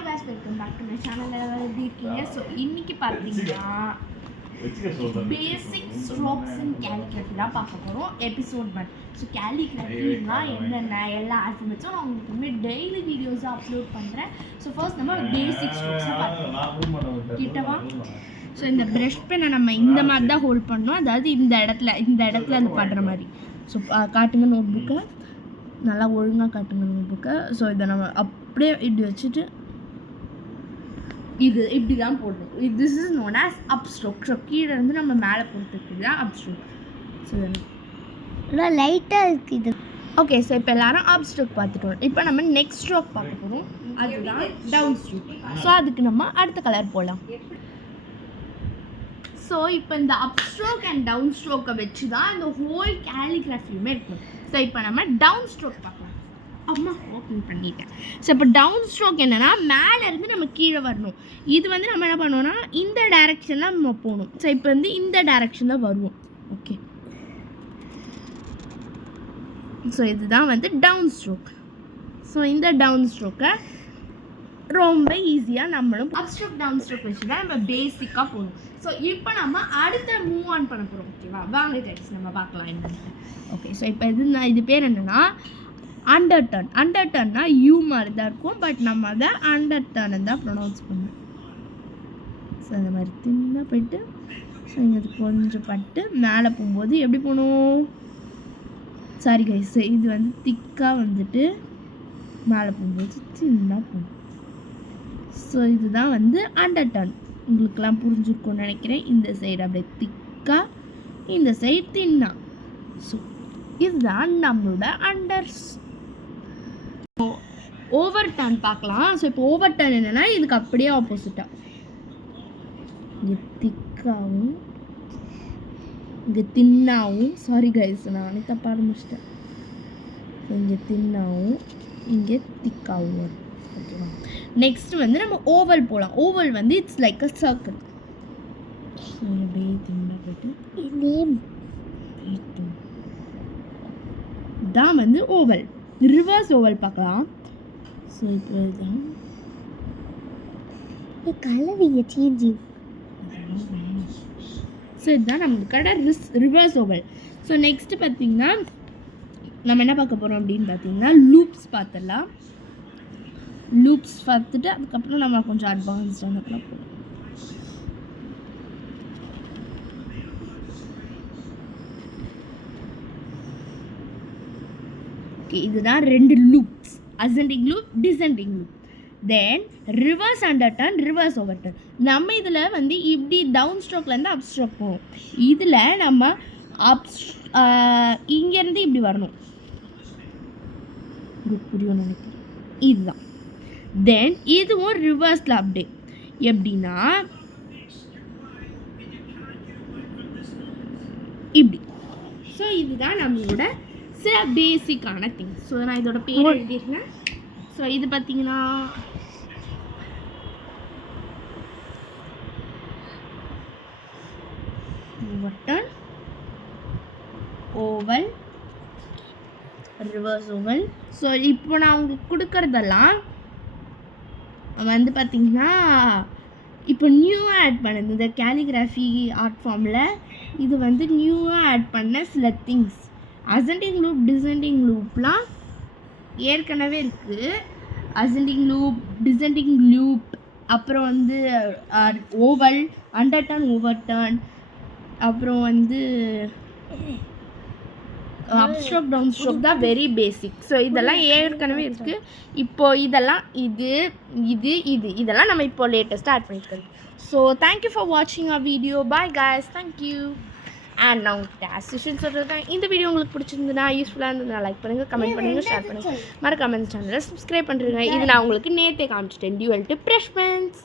Hi guys, welcome back to my channel. எல்லாரும் எப்படி இருக்கீங்க? ஸோ இன்னைக்கு பார்த்தீங்கன்னா பேசிக் ஸ்ட்ரோக்ஸ் இன் கேலிகிராஃபி தான் பார்க்க போகிறோம் எபிசோட் 1. ஸோ கேலிகிராஃபினா என்னென்ன எல்லா ஆல்ஃபபெட்ஸும் நான் உங்களுக்கு டெய்லி வீடியோஸாக அப்லோட் பண்ணுறேன். ஸோ ஃபர்ஸ்ட் நம்ம பேசிக் ஸ்ட்ரோக்ஸை பார்க்கலாம். கிட்டவா? ஸோ இந்த ப்ரஷ் பெண்ணை நம்ம இந்த மாதிரி தான் ஹோல்ட் பண்ணணும், அதாவது இந்த இடத்துல அது படுற மாதிரி. ஸோ காட்டுங்க நோட் புக்கை, நல்லா ஒழுங்காக காட்டுங்க நோட் புக்கை. ஸோ இதை நம்ம அப்படியே இப்படி வச்சுட்டு இது இப்படி தான் போடணும். This is known as up stroke. So கீழே இருந்து நம்ம மேலே போகிறதுக்கு தான் அப் ஸ்ட்ரோக். ஸோ இதெல்லாம் லைட்டாக இருக்குது இது. ஓகே, ஸோ இப்போ எல்லாரும் அப் ஸ்ட்ரோக் பார்த்துட்டோம். இப்போ நம்ம நெக்ஸ்ட் ஸ்ட்ரோக் பார்க்க போகிறோம், அதுதான் டவுன் ஸ்ட்ரோக். ஸோ அதுக்கு நம்ம அடுத்த கலர் போடலாம். ஸோ இப்போ இந்த அப் ஸ்ட்ரோக் அண்ட் டவுன் ஸ்ட்ரோக்கை வச்சு தான் இந்த ஹோல் கேலிகிராஃபியுமே இருக்கும். ஸோ இப்போ நம்ம டவுன் ஸ்ட்ரோக் பார்க்கலாம். அம்மா ஓப்பன் பண்ணிட்டேன். ஸோ இப்போ டவுன் ஸ்ட்ரோக் என்னென்னா மேலேருந்து நம்ம கீழே வரணும். இது வந்து நம்ம என்ன பண்ணுவோம்னா இந்த டைரெக்ஷன் தான் நம்ம போகணும். ஸோ இப்போ வந்து இந்த டைரெக்ஷன் தான் வருவோம். ஓகே, ஸோ இதுதான் வந்து டவுன் ஸ்ட்ரோக். ஸோ இந்த டவுன் ஸ்ட்ரோக்கை ரொம்ப ஈஸியாக நம்மளும் அப் ஸ்ட்ரோக் டவுன் ஸ்ட்ரோக் வச்சு தான் நம்ம பேசிக்காக போகணும். ஸோ இப்போ நம்ம அடுத்த மூவ் ஆன் பண்ண போகிறோம். ஓகேவா, வாங்க கைஸ் நம்ம பார்க்கலாம் என்னென்னு. ஓகே, ஸோ இப்போ இது பேர் என்னென்னா அண்டர் டர்ன். அண்டர் டர்ன்னா யூ மாதிரி தான் இருக்கும், பட் நம்ம அதை அண்டர் டர்ன் தான் ப்ரொனவுன்ஸ் பண்ணுவோம். ஸோ அந்த மாதிரி தின்னாக போயிட்டு ஸோ இங்கே கொஞ்சம் பட்டு மேலே போகும்போது எப்படி போகணும்? சாரி கைஸ், இது வந்து திக்காக வந்துட்டு மேலே போகும்போது தின்னாக போகணும். ஸோ இதுதான் வந்து அண்டர் டர்ன். உங்களுக்கெல்லாம் புரிஞ்சுருக்கும்னு நினைக்கிறேன். இந்த சைடு அப்படியே திக்காக, இந்த சைடு தின்னா. ஸோ இதுதான் நம்மளோட அண்டர்ஸ். ஓவர் டர்ன் பார்க்கலாம். ஸோ இப்போ ஓவர் டர்ன் என்னென்னா இதுக்கு அப்படியே ஆப்போசிட்டாக இங்கே திக்காகவும் இங்கே தின்னாவும். சாரி கைஸ், நானே தப்பாக ஆரம்பிச்சிட்டேன். இங்கே தின்னாவும் இங்கே திக்காவும் வரும். ஓகேவா, நெக்ஸ்ட் வந்து நம்ம ஓவல் போகலாம். ஓவல் வந்து இட்ஸ் லைக் அ சர்க்கிள். அப்படியே தின்னா போயிட்டு தான் வந்து ஓவல். ரிவர்ஸ் ஓவல் பார்க்கலாம். ஸோ இப்போ இதுதான் கலவிங்க சேஞ்சிங். ஸோ இதுதான் நம்மளுக்கான ரிவர்ஸ் ஓவல். ஸோ நெக்ஸ்ட்டு பார்த்திங்கன்னா நம்ம என்ன பார்க்க போகிறோம் அப்படின்னு பார்த்தீங்கன்னா லூப்ஸ் பார்த்துடலாம். லூப்ஸ் பார்த்துட்டு அதுக்கப்புறம் நம்ம கொஞ்சம் அட்வான்ஸ்டான போகிறோம். ஓகே, இதுதான் ரெண்டு loops, ascending loop, descending loop. Then reverse under turn, reverse over turn. நம்ம இதில் வந்து இப்படி டவுன் ஸ்ட்ரோக்லேருந்து அப் ஸ்ட்ரோக் போவோம். இதில் நம்ம இங்கேருந்து இப்படி வரணும். புரியும் நினைக்கிறேன். இதுதான். தென் இதுவும் ரிவர்ஸில் அப்படியே எப்படின்னா இப்படி. ஸோ இதுதான் நம்மளோட சில பேசிக்கான திங்ஸ். ஸோ நான் இதோட பேர் எழுதியிருக்கேன். ஸோ இது பார்த்தீங்கன்னா button, oval, reverse oval. So இப்போ நான் உங்களுக்கு கொடுக்கறதெல்லாம் வந்து பார்த்திங்கன்னா இப்போ நியூவாக ஆட் பண்ணுது இந்த கேலிகிராஃபி ஆர்ட் ஃபார்மில். இது வந்து நியூவாக ஆட் பண்ண சில திங்ஸ். அசெண்டிங் லூப், டிசெண்டிங் லூப்லாம் ஏற்கனவே இருக்குது. அசெண்டிங் லூப், டிசெண்டிங் லூப், அப்புறம் வந்து oval, under turn, over turn, அப்புறம் வந்து அப் ஸ்ட்ரோக், டவுன் ஸ்ட்ரோக் தான் வெரி பேசிக். ஸோ இதெல்லாம் ஏற்கனவே இருக்குது. இப்போது இதெல்லாம் இதெல்லாம் நம்ம இப்போ லேட்டஸ்ட்டாக ஆட் பண்ணியிருக்கோம். ஸோ தேங்க்யூ ஃபார் வாட்சிங் அ video. Bye guys, thank you. And நான் உங்களுக்கு டேஸ்டிஷன் சொல்லியிருக்கேன். இந்த வீடியோ உங்களுக்கு பிடிச்சிருந்ததுன்னா, யூஸ்ஃபுல்லாக இருந்ததுன்னா லைக் பண்ணுங்கள், கமெண்ட் பண்ணுங்கள், ஷேர் பண்ணுங்கள், மறக்காம இந்த சேனலை சப்ஸ்கிரைப் பண்ணுறேங்க. இது நான் உங்களுக்கு நேற்றே காமிச்சிட்டேன், டியூவல் டு ப்ரஷ் பென்ஸ்.